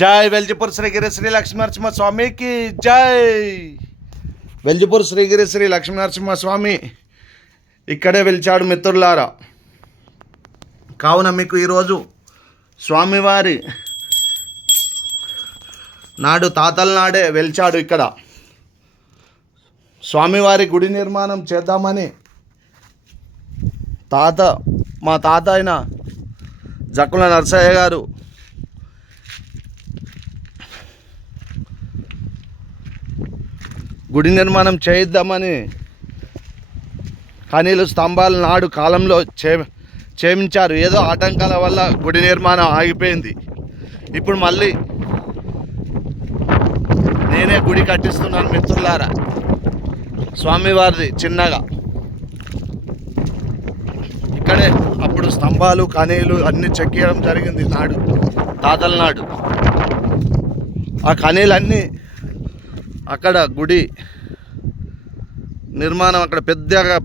జై వెల్జిపూర్ శ్రీగిరి శ్రీ లక్ష్మీనరసింహ స్వామికి జై. వెల్జిపూర్ శ్రీగిరి శ్రీ లక్ష్మీనరసింహ స్వామి ఇక్కడే వెలిచాడు మిత్రులారా. కావున మీకు ఈరోజు స్వామివారి నాడు తాతల నాడే వెలిచాడు. ఇక్కడ స్వామివారి గుడి నిర్మాణం చేద్దామని మా తాత అయిన జక్కుల నరసయ్య గారు గుడి నిర్మాణం చేయిద్దామని కనీలు స్తంభాలు నాడు కాలంలో చేయించారు. ఏదో ఆటంకాల వల్ల గుడి నిర్మాణం ఆగిపోయింది. ఇప్పుడు మళ్ళీ నేనే గుడి కట్టిస్తున్నాను మిత్రులారా. స్వామివారిది చిన్నగా ఇక్కడే అప్పుడు స్తంభాలు కనీలు అన్నీ చెక్కియడం జరిగింది నాడు తాతల నాడు. ఆ కనీలన్నీ అక్కడ గుడి నిర్మాణం అక్కడ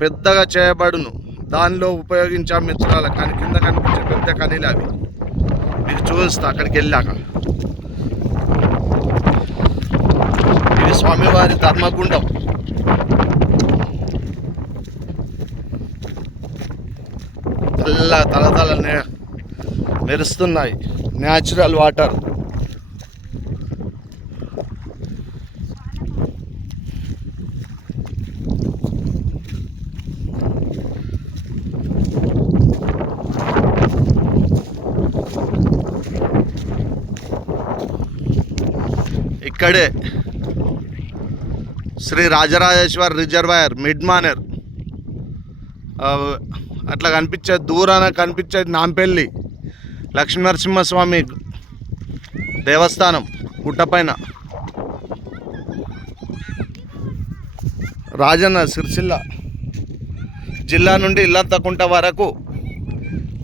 పెద్దగా చేయబడును. దానిలో ఉపయోగించాం మిత్రాల. కానీ కింద కనిపించే పెద్ద కనీలు అవి మీకు చూపిస్తా అక్కడికి వెళ్ళాక. ఇవి స్వామివారి ధర్మగుండం. తలతల మెరుస్తున్నాయి. Natural water. ఇక్కడే శ్రీ రాజరాజేశ్వర్ రిజర్వాయర్ మిడ్ మానేర్ అట్లా కనిపించే దూరాన కనిపించేది నాంపల్లి లక్ష్మీనరసింహస్వామి దేవస్థానం గుట్టపైన. రాజన్న సిరిసిల్ల జిల్లా నుండి ఇల్లంతకుంట వరకు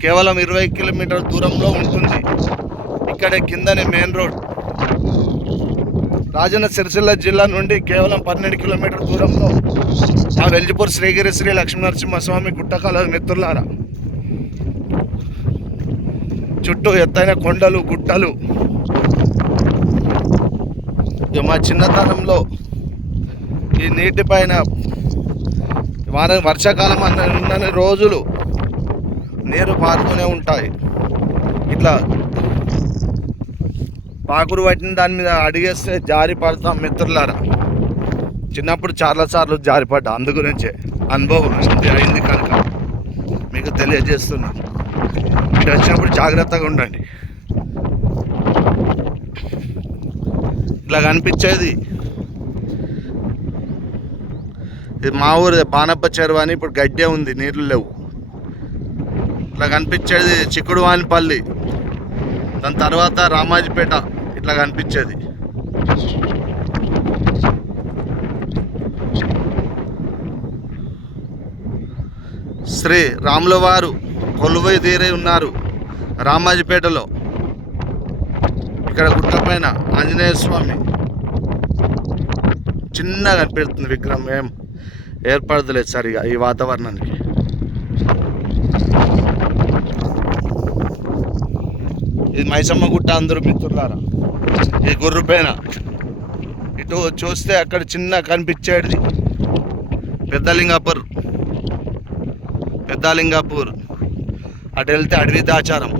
కేవలం 20 కిలోమీటర్ల దూరంలో ఉంటుంది. ఇక్కడే కిందనే మెయిన్ రోడ్. రాజన్న సిరిసిల్ల జిల్లా నుండి కేవలం 12 కిలోమీటర్ల దూరంలో ఆ వెల్జిపూర్ శ్రీగిరి శ్రీ లక్ష్మీనరసింహస్వామి గుట్టకాల మిత్రులారా. చుట్టూ ఎత్తైన కొండలు గుట్టలు. మా చిన్నతనంలో ఈ నీటిపైన వర్షాకాలం అన్న రోజులు నీరు పారుతూనే ఉంటాయి. ఇట్లా పాకురు పట్టిన దాని మీద అడిగేస్తే జారి పడతాం మిత్రులారా. చిన్నప్పుడు చాలాసార్లు జారిపడ్డా. అందు గురించే అనుభవం అయింది కనుక మీకు తెలియజేస్తున్నా. ఇటు వచ్చినప్పుడు జాగ్రత్తగా ఉండండి. ఇట్లా కనిపించేది ఇది మా ఊరు బానప్ప చెరువు అని. ఇప్పుడు గడ్డే ఉంది, నీళ్ళు లేవు. ఇట్లా కనిపించేది చిక్కుడువానిపల్లి. దాని తర్వాత రామాజీపేట. ఇట్లా కనిపించేది శ్రీ రాముల వారు కొలువై తీరై ఉన్నారు రామాజీపేటలో. ఇక్కడ గుట్టపైన ఆంజనేయ స్వామి చిన్నగా కనిపిస్తుంది విగ్రహం. ఏం ఏర్పడలేదు సరిగా ఈ వాతావరణానికి. ఇది మైసమ్మ గుట్ట అందరూ మిత్రులారా. ఇది గుర్రుపైన. ఇటు చూస్తే అక్కడ చిన్న కనిపించేది పెద్దలింగాపూర్. అటు వెళ్తే అడవి దాచారం.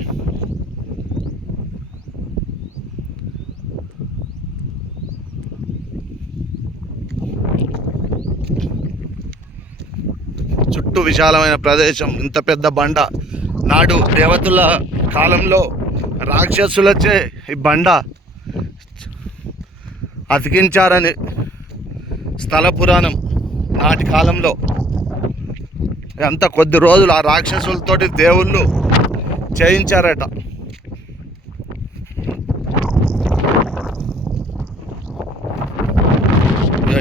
చుట్టూ విశాలమైన ప్రదేశం. ఇంత పెద్ద బండ నాడు దేవతల కాలంలో రాక్షసులచే ఈ బండ అతికించారని స్థల పురాణం. నాటి కాలంలో అంత కొద్ది రోజులు ఆ రాక్షసులతోటి దేవుళ్ళు చేయించారట.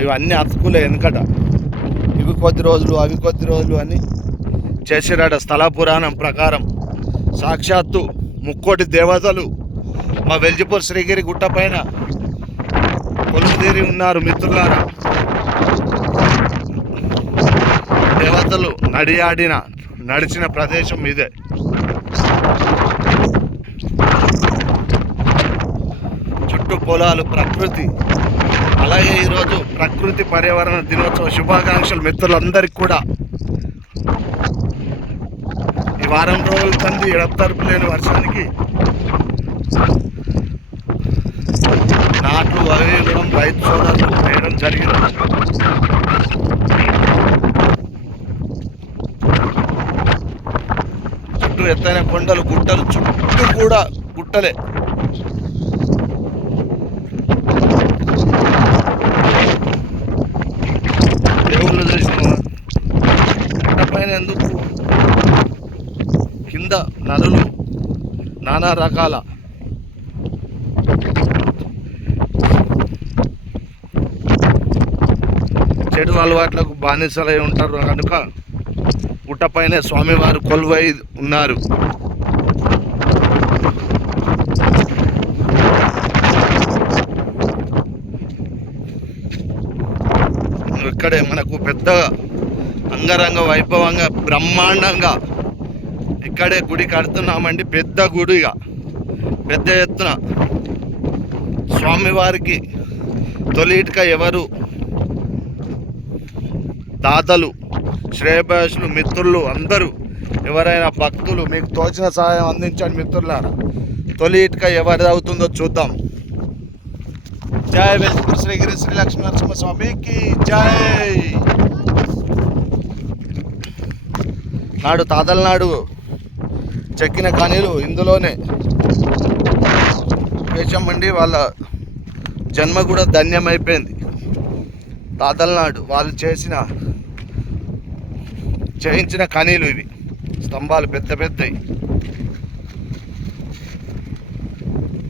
ఇవన్నీ అతుకులే వెనుకట. ఇవి కొద్ది రోజులు అవి కొద్ది రోజులు అని చేసిరట స్థల పురాణం ప్రకారం. సాక్షాత్తు ముక్కోటి దేవతలు మా వెల్జిపూర్ శ్రీగిరి గుట్టపైన కొలువుదీరి ఉన్నారు మిత్రులారా. దేవతలు నడిచిన ప్రదేశం ఇదే. చుట్టూ పొలాలు, ప్రకృతి. అలాగే ఈరోజు ప్రకృతి పర్యావరణ దినోత్సవ శుభాకాంక్షలు మిత్రులందరికీ కూడా. ఈ వారం రోజుల తండ్రి ఎడతెరపు లేని వర్షానికి నాట్లు అవి కూడా రైతు సోదరులు వేయడం జరిగింది. చుట్టూ ఎత్తైన కొండలు, గుట్టలు, చుట్టూ కూడా గుట్టలే. దేవుళ్ళు చూసిన పైన ఎందుకు కింద నదులు నానా రకాల చెడు అలవాట్లకు బానిసలై ఉంటారు కనుక గుట్టపైనే స్వామివారు కొలువై ఉన్నారు. ఇక్కడే మనకు పెద్దగా అంగరంగ వైభవంగా బ్రహ్మాండంగా ఇక్కడే గుడి కడుతున్నామండి. పెద్ద గుడిగా పెద్ద ఎత్తున స్వామివారికి తొలి ఇటుక ఎవరు దాతలు, శ్రేయభిలాషులు, మిత్రులు అందరూ ఎవరైనా భక్తులు మీకు తోచిన సహాయం అందించండి మిత్రులారా. తొలి ఇటుక ఎవరిది అవుతుందో చూద్దాం. జై వెల్పూర్ శ్రీగిరి శ్రీ లక్ష్మీ నరసింహ స్వామికి జై. నాడు తాతల నాడు చెక్కిన కనీలు ఇందులోనే వేసామండి. వాళ్ళ జన్మ కూడా ధన్యమైపోయింది. తాతల నాడు వాళ్ళు చేయించిన కనీలు ఇవి. స్తంభాలు పెద్ద పెద్దవి.